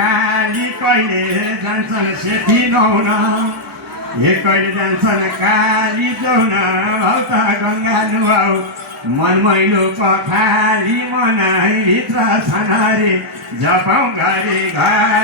काली कहिले जान्छन् सेती नुहाउन, हे कहिले जान्छन् काली जाउन, हौ त गङ्गा नुहाउ मनमैलो पखाली मनाइ भित्र छन् रे जपाउ घरि घर